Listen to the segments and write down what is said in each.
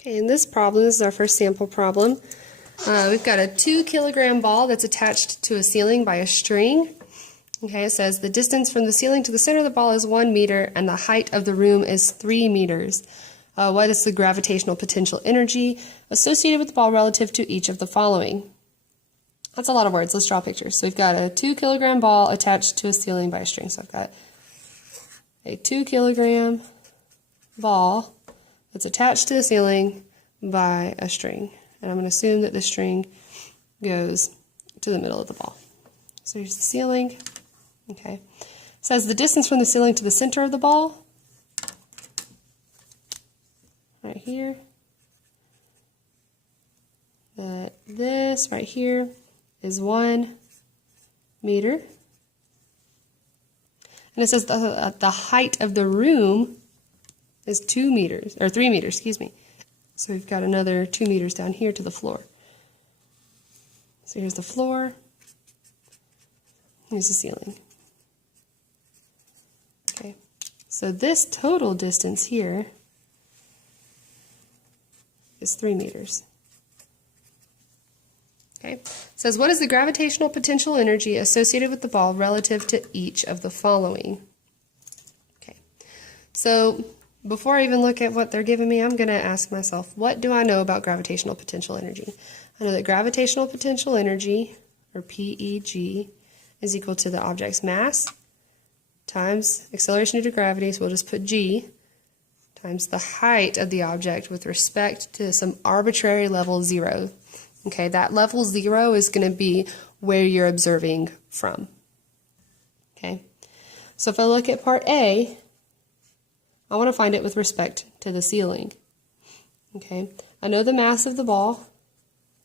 Okay, in this problem, this is our first sample problem. We've got a 2-kilogram ball that's attached to a ceiling by a string. Okay, it says the distance from the ceiling to the center of the ball is 1 meter and the height of the room is 3 meters. What is the gravitational potential energy associated with the ball relative to each of the following? That's a lot of words. Let's draw pictures. So we've got a 2-kilogram ball attached to a ceiling by a string. So I've got a 2-kilogram ball that's attached to the ceiling by a string. And I'm going to assume that the string goes to the middle of the ball. So here's the ceiling. Okay. It says the distance from the ceiling to the center of the ball, right here, that this right here is 1 meter. And it says the height of the room is 2 meters, or 3 meters, excuse me. So we've got another 2 meters down here to the floor. So here's the floor, here's the ceiling. Okay, so this total distance here is 3 meters. Okay, it says what is the gravitational potential energy associated with the ball relative to each of the following? Okay, so before I even look at what they're giving me, I'm going to ask myself, what do I know about gravitational potential energy? I know that gravitational potential energy, or PEG, is equal to the object's mass times acceleration due to gravity, so we'll just put g, times the height of the object with respect to some arbitrary level 0. Okay, that level 0 is going to be where you're observing from. Okay, so if I look at part A, I want to find it with respect to the ceiling. Okay, I know the mass of the ball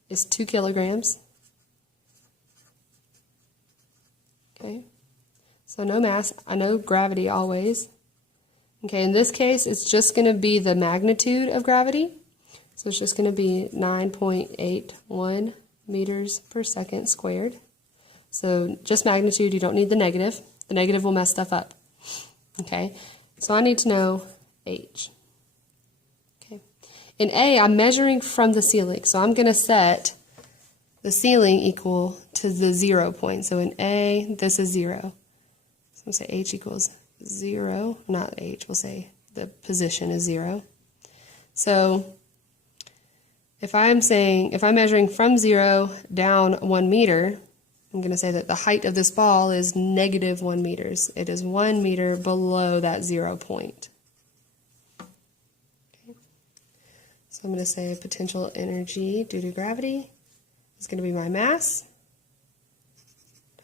is 2 kilograms. Okay, so no mass, I know gravity always. Okay, in this case, it's just going to be the magnitude of gravity. So it's just going to be 9.81 meters per second squared. So just magnitude, you don't need the negative. The negative will mess stuff up. Okay, so I need to know H. Okay, in A, I'm measuring from the ceiling. So I'm going to set the ceiling equal to the 0 point. So in A, this is 0. So we'll say H equals 0, not H, we'll say the position is 0. So if I'm measuring from 0 down 1 meter, I'm going to say that the height of this ball is negative 1 meters. It is 1 meter below that 0 point. Okay. So I'm going to say potential energy due to gravity is going to be my mass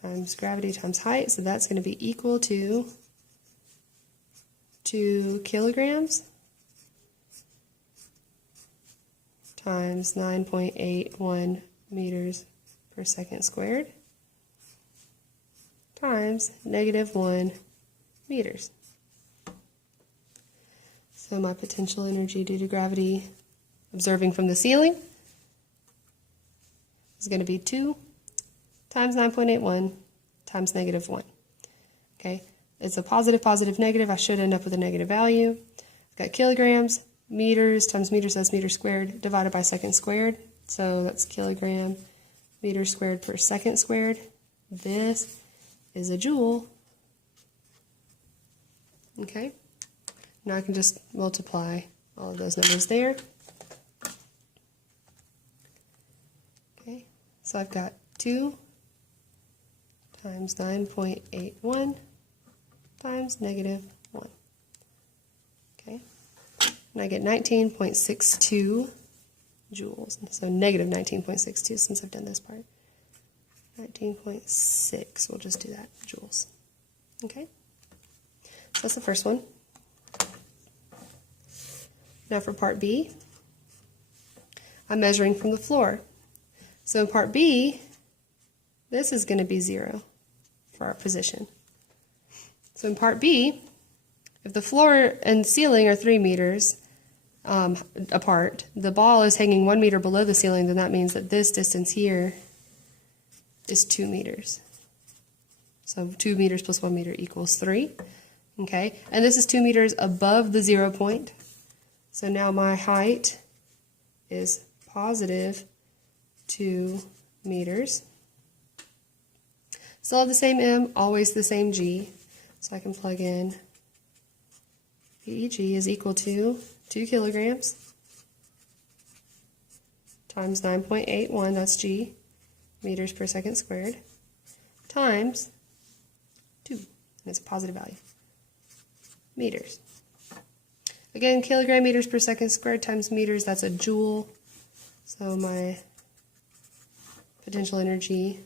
times gravity times height. So that's going to be equal to 2 kilograms times 9.81 meters per second squared times negative 1 meters. So my potential energy due to gravity observing from the ceiling is going to be 2 times 9.81 times negative 1. Okay, it's a positive, positive, negative. I should end up with a negative value. I've got kilograms, meters times meters, that's meter squared, divided by second squared. So that's kilogram meter squared per second squared. This is a joule. Okay, now I can just multiply all of those numbers there. Okay, so I've got 2 times 9.81 times negative 1. Okay, and I get 19.62 joules. So negative 19.62 since I've done this part. 19.6, we'll just do that, joules. Okay, so that's the first one. Now for part B, I'm measuring from the floor. So in part B, this is going to be 0 for our position. So in part B, if the floor and ceiling are 3 meters apart, the ball is hanging 1 meter below the ceiling, then that means that this distance here is 2 meters. So 2 meters plus 1 meter equals 3. Okay, and this is 2 meters above the 0 point. So now my height is positive 2 meters. Still have the same M, always the same G. So I can plug in PEG is equal to 2 kilograms times 9.81, that's G, meters per second squared, times 2, and it's a positive value, meters. Again, kilogram meters per second squared times meters, that's a joule. So my potential energy,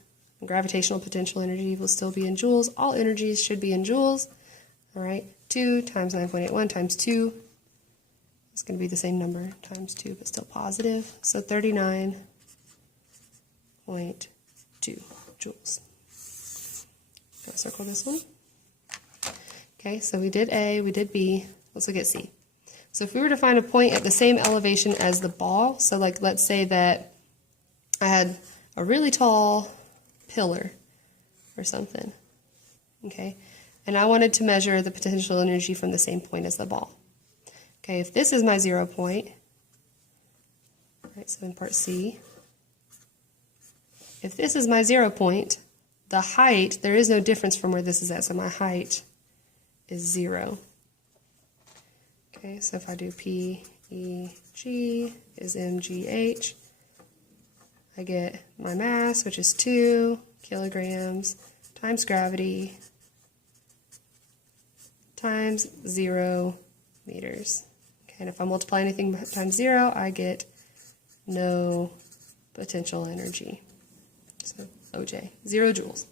gravitational potential energy will still be in joules. All energies should be in joules. All right, 2 times 9.81 times 2. It's going to be the same number, times 2, but still positive. So 39.2 joules. I'll circle this one. Okay, so we did A, we did B. Let's look at C. So if we were to find a point at the same elevation as the ball, so like let's say that I had a really tall pillar or something, okay, and I wanted to measure the potential energy from the same point as the ball. Okay, if this is my 0 point, right, so in part C, if this is my 0 point, the height, there is no difference from where this is at, so my height is 0. Okay, so if I do PEG is mgh, I get my mass, which is 2 kilograms times gravity times 0 meters. Okay, and if I multiply anything times 0, I get no potential energy. So OJ, 0 joules.